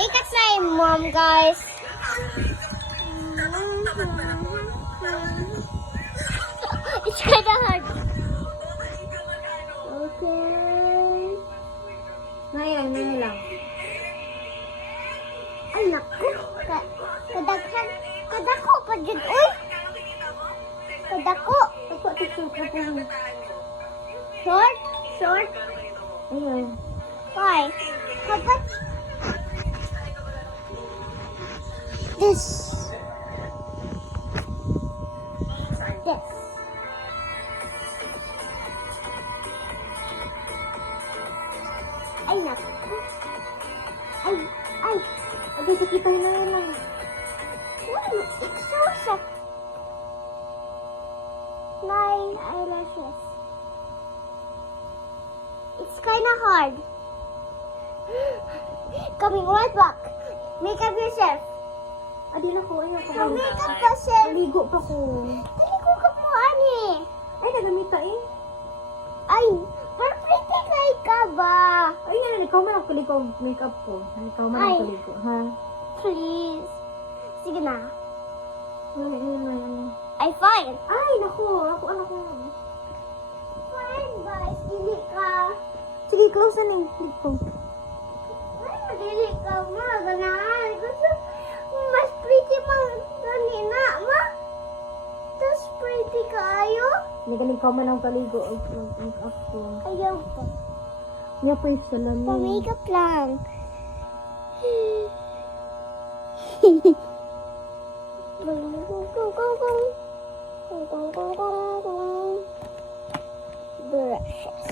Make a time, Mom, guys. It's kind of hard. Okay. Ngayon lang. Ay, naku. Kadako pa dyan. Uy! Kadako. Ako, teacher ko po. Short? Short? Ayun. Why? Kapat? This. This. Ay, naku. Ay. Okay, sakitay na lang. It's so soft. 9 eyelashes. It's kind of hard. Coming right back. Make up yourself. Adi na ko, ayun ko. Make up yourself. Maligo pa ko. Dali ko mo, ani. Ay, nagamita eh. Ay, perfect kay ka ba? Ay, yan, ikaw man ang kuligo makeup ko. Ikaw man ang Ay. kuligo, ha? Please. Sige na. Ayun. I fine. Ay, naku, ano ko. Fine, guys. Dili ka. Sige, close na lang. Dito. Ay, dili ka, ma. Ganahan. Gusto, mas pretty mang ganina, ma. Tas pretty kayo. Nagaling ikaw man ang kaligo. Mag-makeup ko. Ayaw pa. Nga pa yung salamin. Pa-makeup lang. Brushes.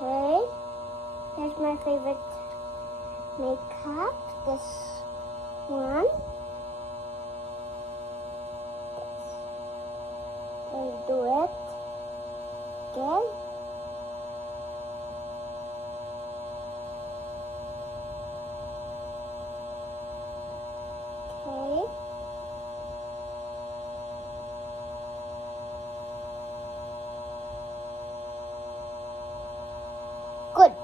Okay. Here's my favorite makeup. This one. And do it again. Okay. Good.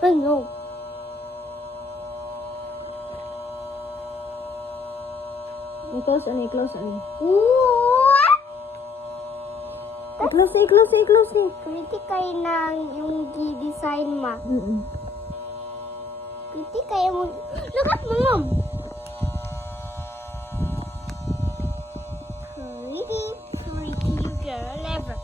Oh no. I-close ani, i-close ani. What? I-close. Pretty kayo ng yung design ma. Pretty kayo mo. Look at mo, Mom. Pretty you girl ever.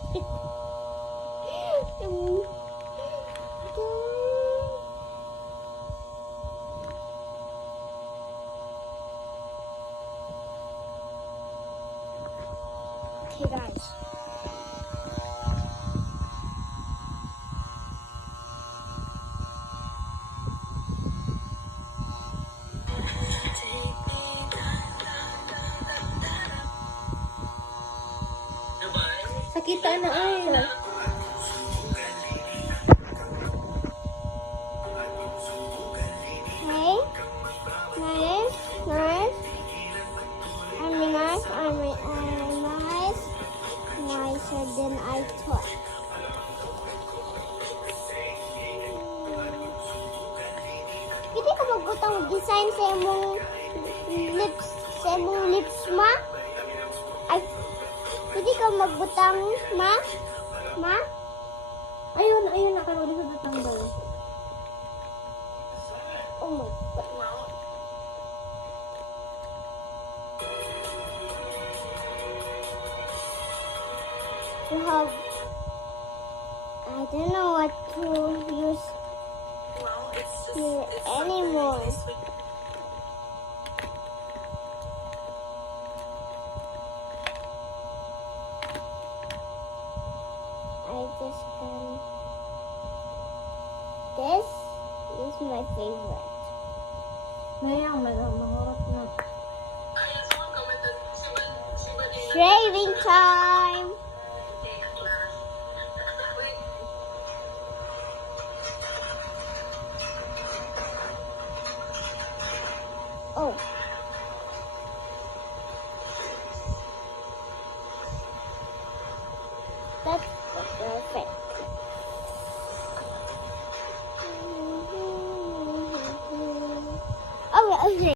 Okay, guys. Sakita na ay. Okay. Nice. I'm nice. Nicer than I thought. Hindi ka magbutang design sa imong lips ma? Ay, hindi ka magbutang ma? Ayun na karon sa natanggal. Oh my God. You have, I don't know what to use here anymore. I just can. This is my favorite. Mayang mahorot na. Shaving time. Oh. That's perfect. Okay, okay.